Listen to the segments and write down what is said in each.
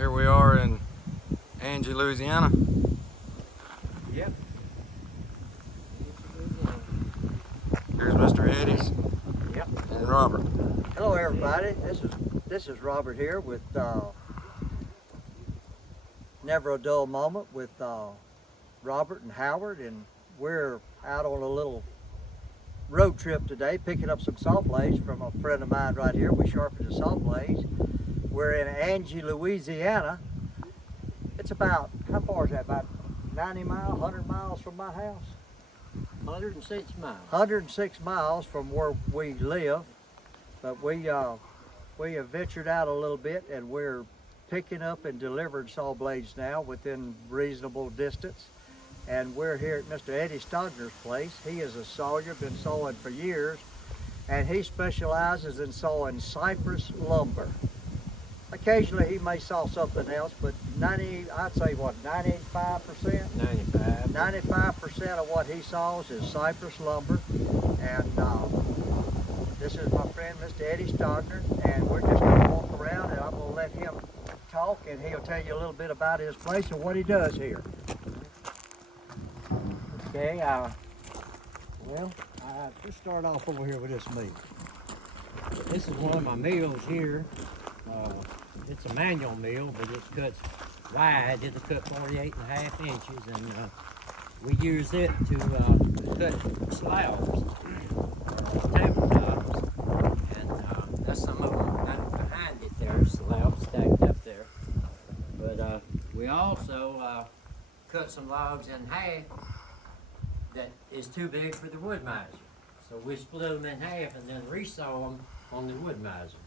Here we are in Angie, Louisiana. Yep. Here's Mr. Eddie's Yep. and Robert. Hello everybody, this is Robert here with Never a Dull Moment with Robert and Howard, and we're out on a little road trip today picking up some saw blades from a friend of mine right here. We sharpened the saw blades. We're in Angie, Louisiana. It's about, how far is that, about 90 miles, 100 miles from my house? 106 miles. 106 miles from where we live, but we have ventured out a little bit, and we're picking up and delivering saw blades now within reasonable distance. And we're here at Mr. Eddie Stogner's place. He is a sawyer, been sawing for years, and he specializes in sawing cypress lumber. Occasionally he may saw something else, but I'd say what, 95%? 95% of what he saws is cypress lumber. And this is my friend Mr. Eddie Stogner, and we're just going to walk around, and I'm going to let him talk, and he'll tell you a little bit about his place and what he does here. Okay, Let's start off over here with this meat. this is one of my mills here. It's a manual mill, but it cuts wide. It'll cut 48.5 inches, and we use it to cut slabs, tabletops, and that's some of them right behind it there, slabs stacked up there. But we also cut some logs in half that is too big for the wood miser. So we split them in half and then resaw them on the wood miser.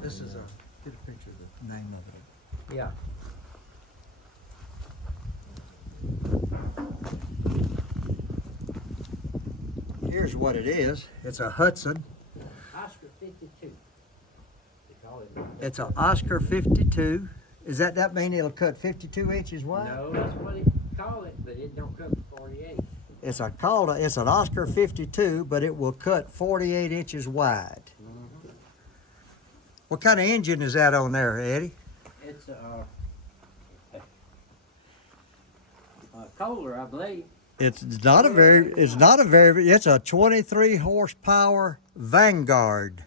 This is get a picture of the name of it. Yeah. Here's what it is. It's a Hudson. Oscar 52. They call it. It's an Oscar 52. Is that mean it'll cut 52 inches wide? No, that's what they call it, but it don't cut 48. It's an Oscar 52, but it will cut 48 inches wide. Mm-hmm. What kind of engine is that on there, Eddie? It's a Kohler, I believe. It's a 23 horsepower Vanguard.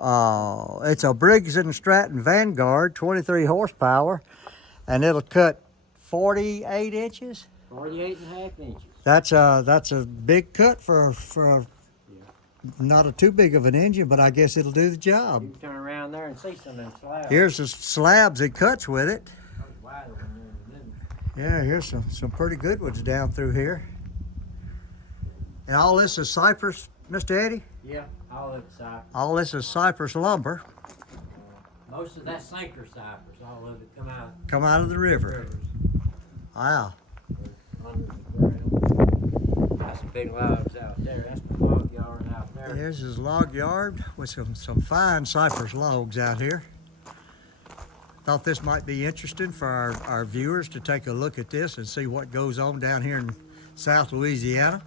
It's a Briggs & Stratton Vanguard, 23 horsepower, and it'll cut 48 inches. 48.5 inches. That's a big cut for not a too big of an engine, but I guess it'll do the job. You can turn around there and see some of them slabs. Here's the slabs it cuts with it. Wide one there in the middle. Yeah, here's some pretty good ones down through here. And all this is cypress, Mr. Eddie? Yeah, all of it's cypress. All this is cypress lumber. Most of that sinker cypress, all of it Come out of the river. rivers Wow. under the ground. That's some big logs out there. That's the log yard out there. Here's his log yard with some fine cypress logs out here. Thought this might be interesting for our viewers to take a look at this and see what goes on down here in South Louisiana.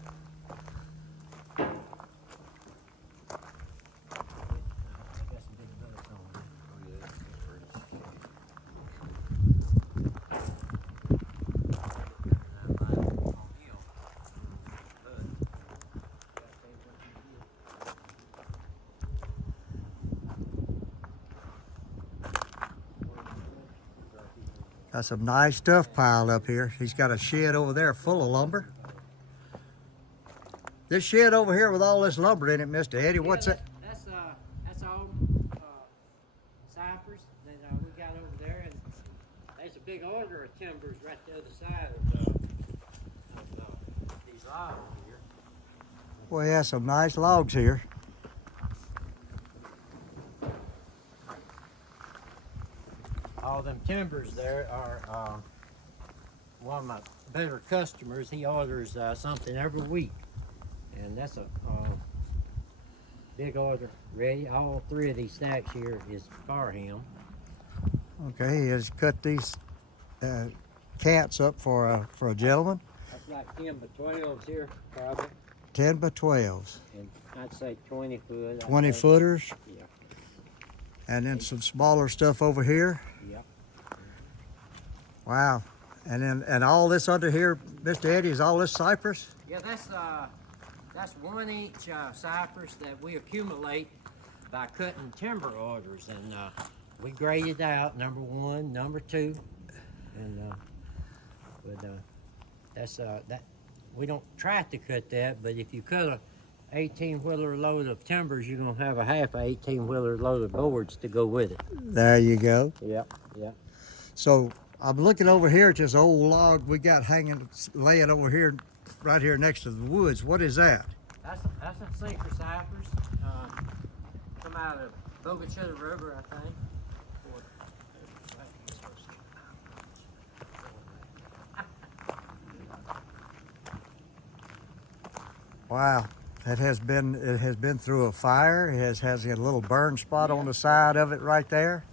Got some nice stuff piled up here. He's got a shed over there full of lumber. This shed over here with all this lumber in it, Mr. Eddie, what's it? That's all cypress that we got over there, and there's a big order of timbers right the other side of these logs here. Well, yeah, some nice logs here. All them timbers there are one of my better customers. He orders something every week, and that's a big order ready. All three of these stacks here is for him. Okay, he has cut these cants up for a gentleman. That's like 10 by 12s here, probably. 10 by 12s. And I'd say 20 foot. 20 footers. Yeah. And then some smaller stuff over here. Yep. Wow. And all this under here, Mr. Eddie, is all this cypress? Yeah, that's 1 inch cypress that we accumulate by cutting timber orders, and we grade it out, number 1, number 2, and that's that we don't try to cut that, but if you cut a 18-wheeler load of timbers, you're gonna have a half a 18-wheeler load of boards to go with it. There you go. Yep, yep. So I'm looking over here at this old log we got hanging, laying over here, right here next to the woods. What is that? That's a sinker cypress. Come out of Bogachita River, I think. Wow. It has been through a fire. It has a little burn spot on the side of it right there.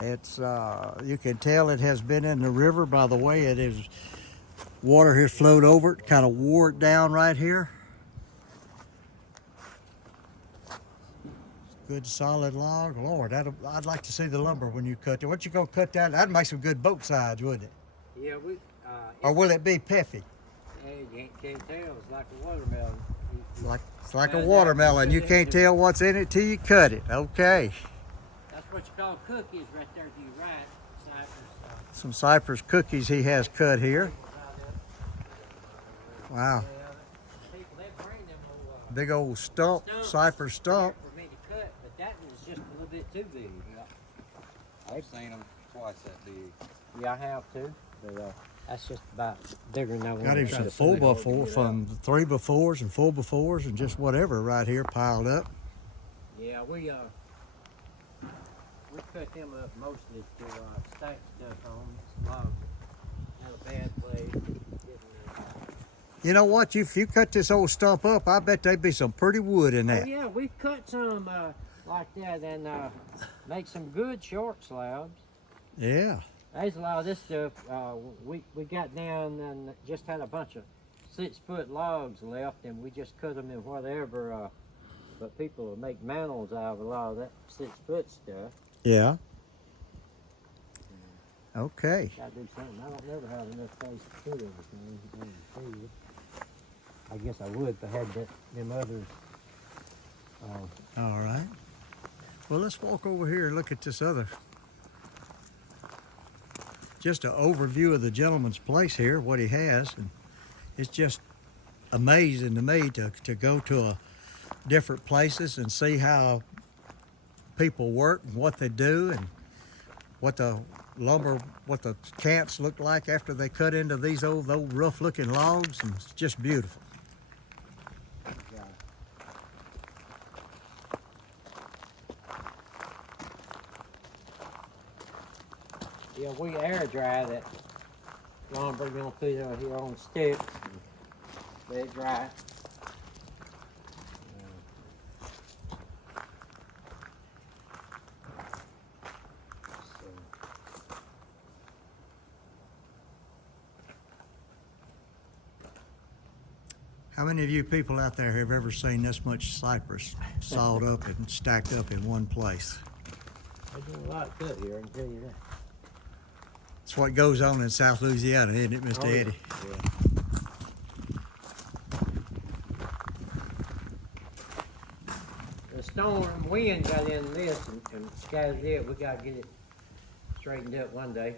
It's you can tell it has been in the river by the way it is. Water has flowed over it, kind of wore it down right here. Good solid log. Lord, I'd like to see the lumber when you cut it. What you gonna cut that? That'd make some good boat sides, wouldn't it? Yeah, Or will it be piffy? You can't tell. It's like a watermelon. It's like a watermelon. You can't tell what's in it till you cut it. Okay. That's what you call cookies right there to your right. Cypress. Some cypress cookies he has cut here. Wow. People, they bring them old, Big old stump, cypress stump. for me to cut, but that one's just a little bit too big. I've seen them twice that big. Yeah, I have too. But that's just about bigger than I want Got him to try some to 4x4 from 3x4s and 4x4s and just whatever right here piled up. Yeah, we cut them up mostly to stack stuff on logs. Not a bad place. You know what? If you cut this old stump up, I bet there'd be some pretty wood in Oh that. yeah, we've cut some like that and make some good short slabs. Yeah. There's a lot of this stuff. We got down and just had a bunch of 6-foot logs left, and we just cut them in whatever. But people will make mantles out of a lot of that 6-foot stuff. Yeah. Okay. Gotta do something. I don't never have enough space to put everything. I guess I would if I had them others. All right. Well, let's walk over here and look at this other. Just an overview of the gentleman's place here, what he has. And it's just amazing to me to go to different places and see how people work and what they do and what the lumber, what the cants look like after they cut into these old rough looking logs, and it's just beautiful. Yeah, we air dry that lumber. We're gonna put it out here on sticks and let it dry. How many of you people out there have ever seen this much cypress sawed up and stacked up in one place? They do a lot of cut here, I can tell you that. It's what goes on in South Louisiana, isn't it, Mr. Oh, yeah. Eddie? Yeah. The storm wind got in this and scattered it. We gotta get it straightened up one day.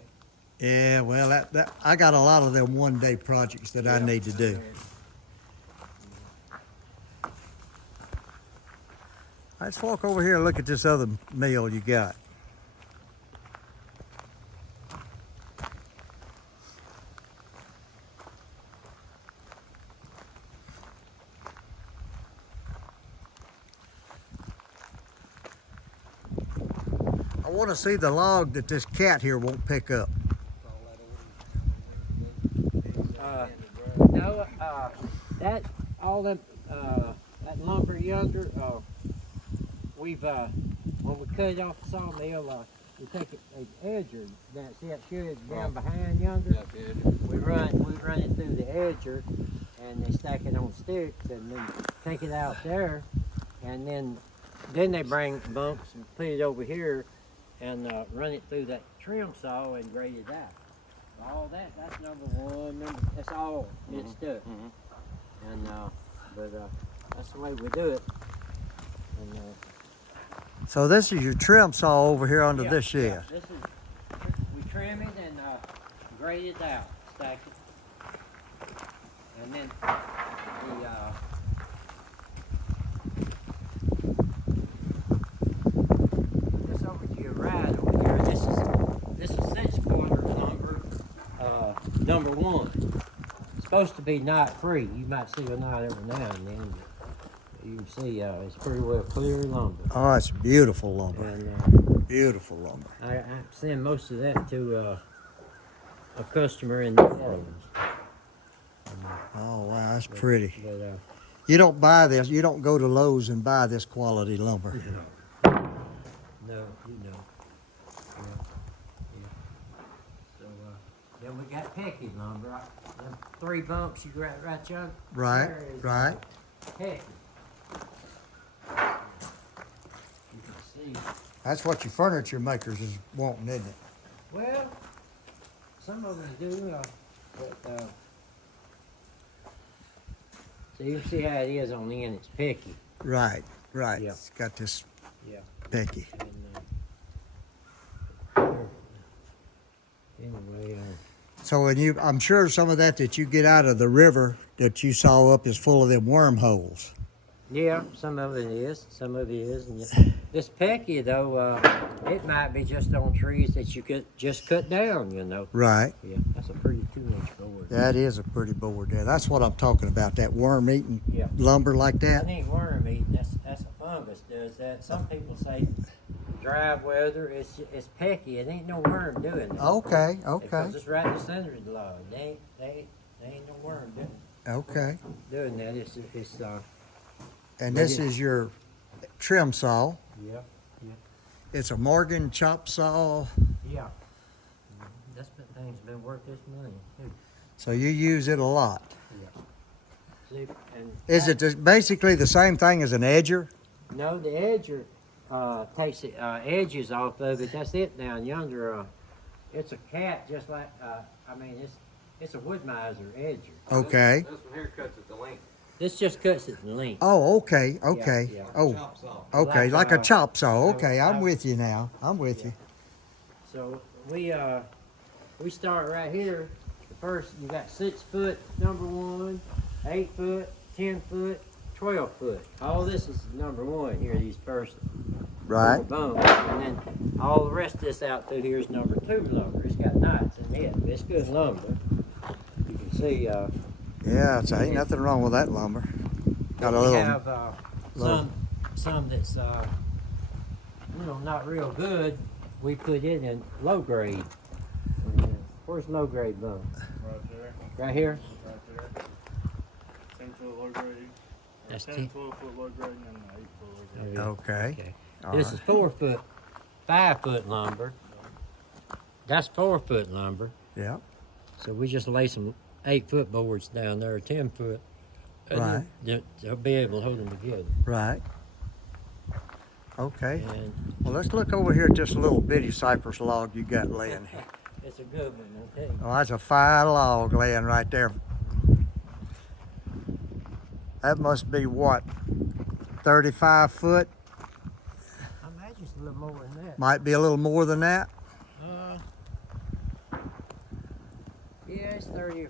Yeah, well, that I got a lot of them one-day projects that I need to do. Let's walk over here and look at this other mill you got. I want to see the log that this cat here won't pick up. No, that all them that lumber yonder. We've when we cut it off the sawmill, we take an edger. See that shed down behind yonder? We run it through the edger, and they stack it on sticks, and then take it out there, and then then they bring bunks and put it over here and run it through that trim saw and grade it out. All that's number one. That's all good stuff. And that's the way we do it. And, So this is your trim saw over here under this shed. Yeah, this is, we trim it and grade it out, stack it. And then this over to your right over here, this is 6-quarter number one. It's supposed to be knot free. You might see a knot every now and then, but you can see it's pretty well clear lumber. Oh, it's beautiful lumber. And Beautiful lumber. I send most of that to a customer in New Orleans. Oh, wow, that's pretty. But, You don't buy this, you don't go to Lowe's and buy this quality lumber. no, you know. Yeah. So then we got Pecky lumber. Them 3 bumps you got right, Chuck? Right, There is, right. Pecky. You can see. That's what your furniture makers is wanting, isn't it? Well, some of them do, but so you can see how it is on the end. It's Pecky. Right, right. Yeah. It's got this Yeah. pecky. And, anyway, So when I'm sure some of that you get out of the river that you saw up is full of them wormholes. yeah, some of it is, some of it is. And this Pecky, though, it might be just on trees that you could just cut down, you know. Right. Yeah, that's a pretty 2-inch board. That is a pretty board there. That's what I'm talking about, that worm-eating Yeah. lumber like That that. ain't worm eating, that's a fungus does that. Some people say dry weather, it's Pecky. It ain't no worm doing that. Okay, okay, Because it's right in the center of the log. They ain't no worm okay. doing that. And this is your trim saw. Yeah. It's a Morgan chop saw. Yeah. That's been thing's been worth this money too. So you use it a lot. See, and Is it basically the same thing as an edger? no, the edger takes the edges off of it. That's it down yonder. It's a cat, just like it's a wood miser edger. Okay. This one here cuts at the length. This just cuts it in length. Oh, okay, okay. Yeah. Oh, Chop saw. okay, like a chop saw. Okay, I'm I- with you now. I'm with you. So we start right here. The first you got 6 foot number one, 8 foot, 10 foot, 12 foot. All this is number one here. These first Right. bumps, and then all the rest of this out through here is number 2 lumber. It's got knots in it. It's good lumber. You can see. Yeah, so ain't nothing wrong with that lumber. Got a we little. have little- some that's not real good. We put it in low grade. Where's low grade bump? Right there, Right here. right there. 10-foot low grade. That's 10, 12 foot low grade and then 8 foot low grade. Okay. All This right. is 4 foot, 5 foot lumber. That's 4 foot lumber. Yeah. So we just lay some 8 foot boards down there, 10 foot. And Right. they'll be able to hold them together. Right. Okay. And Well, let's look over here at this little bitty cypress log you got laying here. it's a good one, I'll tell you. Oh, that's a fine log laying right there. That must be what, 35 foot? I imagine it's a little more than that. Might be a little more than that. Yeah, it's 30,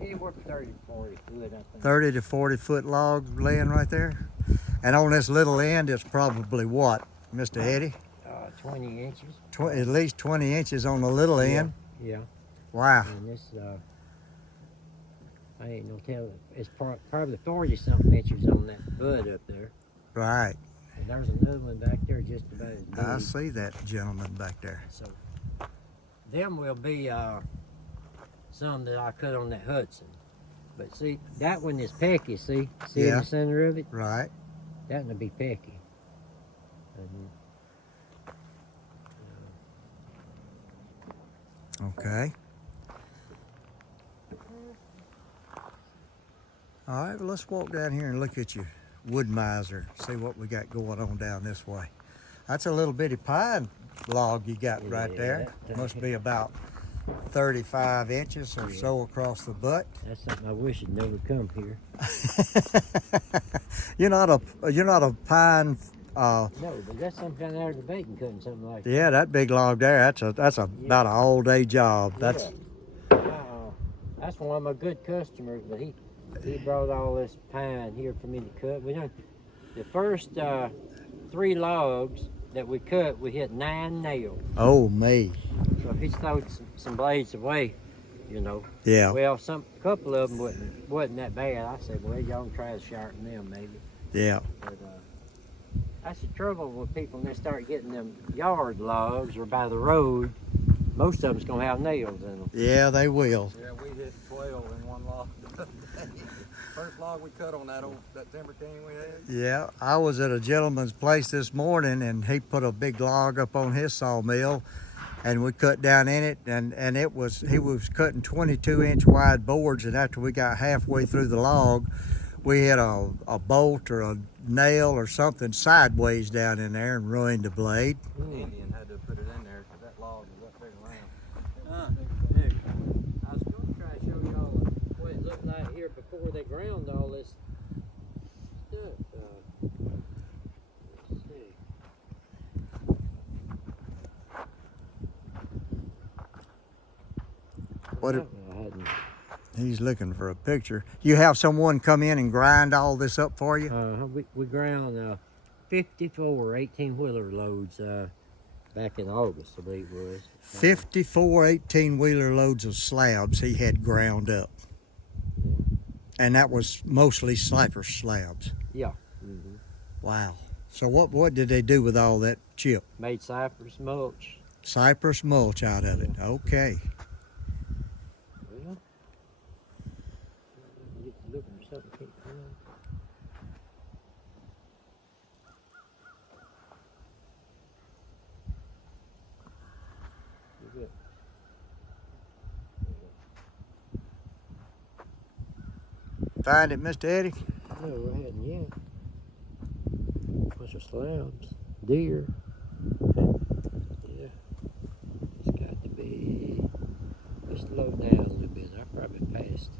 anywhere from 30 to 40 foot, I think. 30 to 40 foot log laying right there. And on this little end, it's probably what, Mr. Eddie? 20 inches. At least 20 inches on the little end. Yeah. Wow. And this, I ain't no telling. It's probably 40 something inches on that bud up there. Right. And there's another one back there just about as big. I see that gentleman back there. So, them will be some that I cut on that Hudson. But see, that one is Pecky, see? See in Yeah. the center of it? Right. That one will be Pecky. And, Okay. All right, well, let's walk down here and look at your wood miser. See what we got going on down this way. That's a little bitty pine log you got right there. Must be about 35 inches or so across the butt. That's something I wish had never come here. You're not a pine. No, but that's some kind of aggravating cutting something like that. Yeah, that big log there. That's about an all-day job. That's That's one of my good customers, but he brought all this pine here for me to cut. We done the first 3 logs that we cut, we hit 9 nails. oh me. So if he throwed some blades away, you know. Yeah. Well, a couple of them wasn't that bad. I said, well, y'all can try to sharpen them maybe. Yeah. But that's the trouble with people when they start getting them yard logs or by the road. Most of them's gonna have nails in them. Yeah, they will. Yeah, we hit 12 in one log. First log we cut on that timber king we had. Yeah, I was at a gentleman's place this morning, and he put a big log up on his sawmill, and we cut down in it, and he was cutting 22-inch wide boards, and after we got halfway through the log, we hit a bolt or a nail or something sideways down in there and ruined the blade. Indian had to put it in there because that log was up big around. I was going to try to show y'all what it looked like here before they ground all this stuff. Let's see. What I it- hadn't. He's looking for a picture. You have someone come in and grind all this up for you? We ground 54 18-wheeler loads back in August, I believe it was. 54 18-wheeler loads of slabs he had ground up. And that was mostly cypress slabs. Yeah. Mm-hmm. Wow. So what did they do with all that chip? Made cypress mulch. Cypress mulch out of it. Okay. Well, get to looking for something. Can't find it. Look at Find it, Mr. Eddie? No, I hadn't yet. Bunch of slabs. Deer. Yeah. It's got to be just low down a little bit. I probably passed.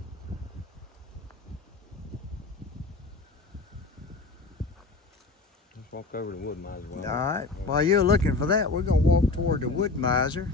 Let's walk over to wood miser. All right. While you're looking for that, we're going to walk toward the wood miser.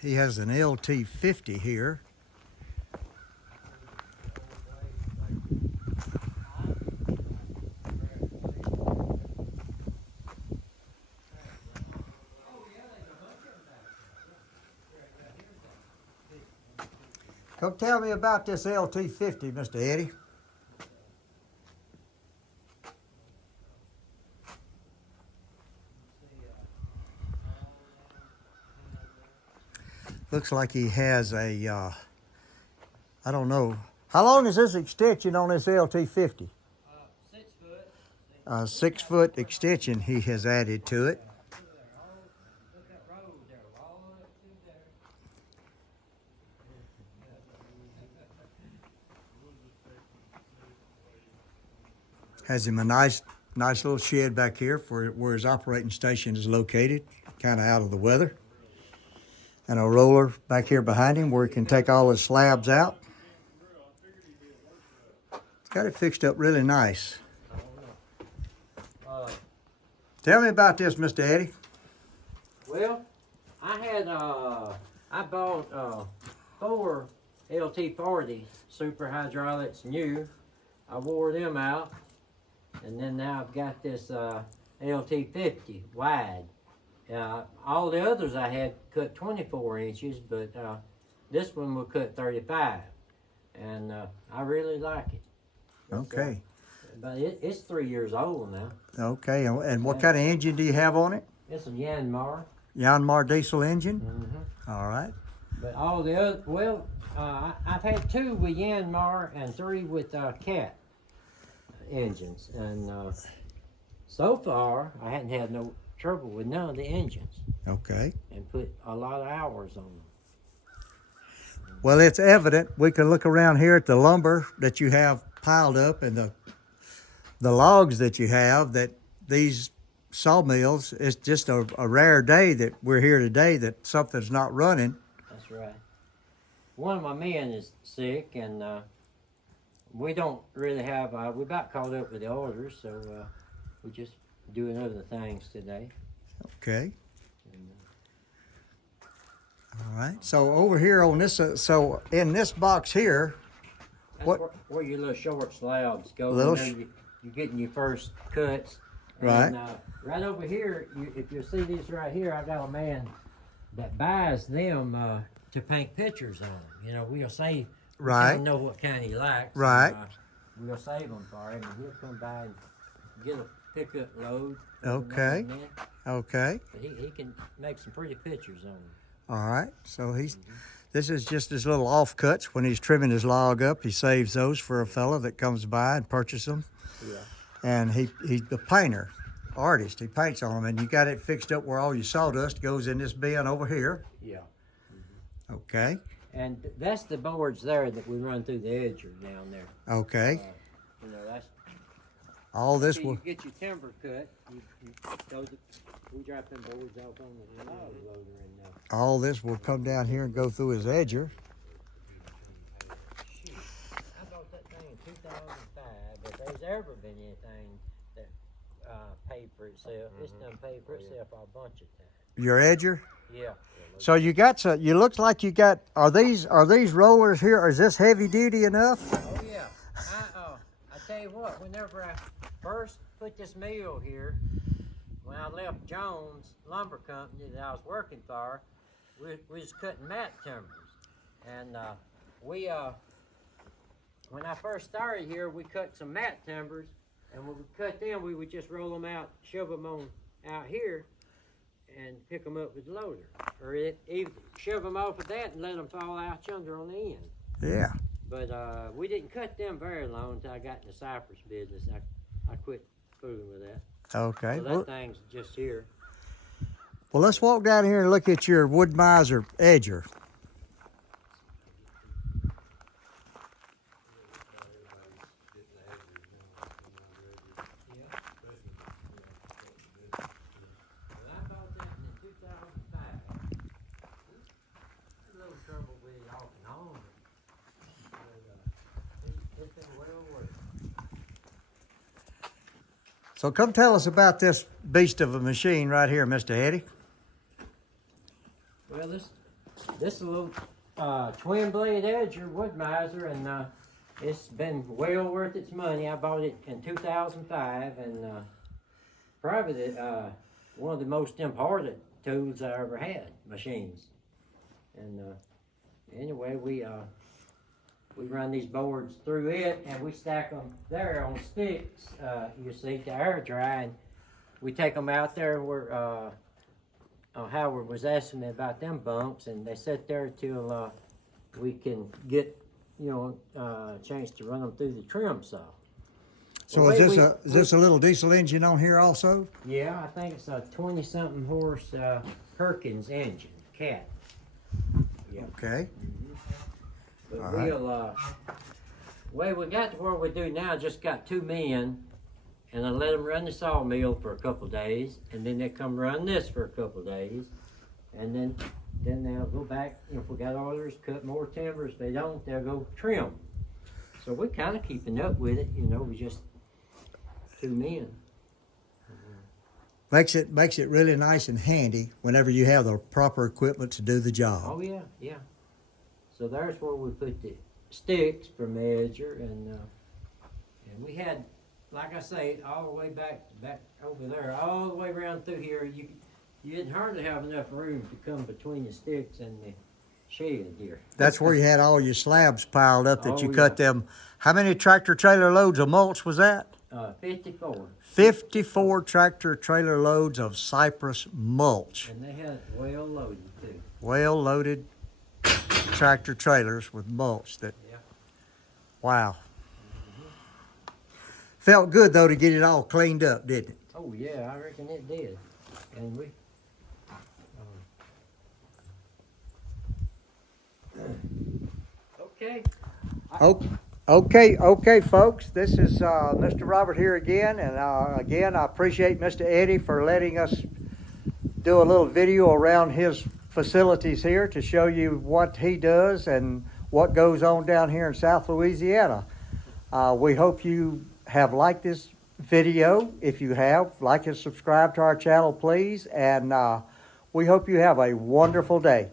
He has an LT50 here. Come tell me about this LT50, Mr. Eddie. Looks like he has a, I don't know. How long is this extension on this LT50? 6 foot. A 6-foot extension he has added to it. Look at that road there, all the way through there. Has him a nice little shed back here for where his operating station is located, kind of out of the weather. And a roller back here behind him where he can take all his slabs out. He's got it fixed up really nice. Tell me about this, Mr. Eddie. Well, I bought 4 LT40 super hydraulics new. I wore them out, and then now I've got this LT50 wide. All the others I had cut 24 inches, but this one will cut 35, and I really like it. Okay. But it's 3 years old now. Okay, and what kind of engine do you have on it? It's a Yanmar. Yanmar diesel engine? Mm-hmm. All right. But all the other, well, I've had 2 with Yanmar and 3 with Cat engines, and so far I hadn't had no trouble with none of the engines, Okay. and put a lot of hours on them. Well, it's evident. We can look around here at the lumber that you have piled up and the logs that you have, that these sawmills, it's just a rare day that we're here today that something's not running. That's right. One of my men is sick, and we don't really have, we about caught up with the orders, so we're just doing other things today. Okay. All right. So over here on this, so in this box here, That's what? where your little short slabs go. Little Whenever you're getting your first cuts. Right. And, right over here, if you see these right here, I got a man that buys them to paint pictures on. You know, we'll save. Right. We don't know what kind he likes. Right. We'll save them for him, and he'll come by and get a pickup load. Okay. Okay. But he can make some pretty pictures on them. All right. So this is just his little offcuts when he's trimming his log up. He saves those for a fella that comes by and purchases them. Yeah. And he's the painter, artist. He paints on them, and you got it fixed up where all your sawdust goes in this bin over here. Yeah. Okay. And that's the boards there that we run through the edger down there. Okay. You know, that's All this so will. you get your timber cut. We drop them boards off on the log loader in there. All this will come down here and go through his edger. Shoot, I bought that thing in 2005. If there's ever been anything that paid for itself, it's done paid for itself a bunch of times. Your edger. Yeah. So you got some. You looks like you got. Are these rollers here? Is this heavy duty enough? Oh yeah. I tell you what. Whenever I first put this mill here, when I left Jones Lumber Company that I was working for, we was cutting mat timbers, and when I first started here, we cut some mat timbers, and when we cut them, we would just roll them out, shove them on out here, and pick them up with the loader, or either shove them off of that and let them fall out yonder on the end. Yeah. But we didn't cut them very long until I got in the cypress business. I quit fooling with that. Okay. So that thing's just here. Well, let's walk down here and look at your wood miser edger. So come tell us about this beast of a machine right here, Mr. Eddie. Well, this is a little twin blade edger wood miser, and it's been well worth its money. I bought it in 2005, and probably one of the most important tools I ever had, machines. And anyway, we run these boards through it, and we stack them there on sticks, you see, to air dry. And we take them out there where Howard was asking me about them bunks, and they sit there till we can get, a chance to run them through the trim saw. So Well, is this a little diesel engine on here also? Yeah, I think it's a 20-something horse Perkins engine, Cat. Yeah. Okay. But All right. well, we got to where we do now, just got 2 men, and I let them run the sawmill for a couple of days, and then they come run this for a couple of days, and then they'll go back, if we got orders, cut more timber. If they don't, they'll go trim. So we're kind of keeping up with it, we just 2 men. Makes it really nice and handy whenever you have the proper equipment to do the job. Oh yeah, yeah. So there's where we put the sticks from the edger, and we had, like I say, all the way back over there, all the way around through here. You didn't hardly have enough room to come between the sticks and the shed here. That's where you had all your slabs piled up that Oh, you cut yeah. them. How many tractor trailer loads of mulch was that? 54. 54 tractor trailer loads of cypress mulch. And they had it well loaded too. Well loaded tractor trailers with mulch that, Yeah. wow. Felt good though to get it all cleaned up, didn't it? Oh yeah, I reckon it did. And we. Okay. Okay, folks. This is Mr. Robert here again, and again, I appreciate Mr. Eddie for letting us do a little video around his facilities here to show you what he does and what goes on down here in South Louisiana. We hope you have liked this video. If you have, like and subscribe to our channel, please, and we hope you have a wonderful day.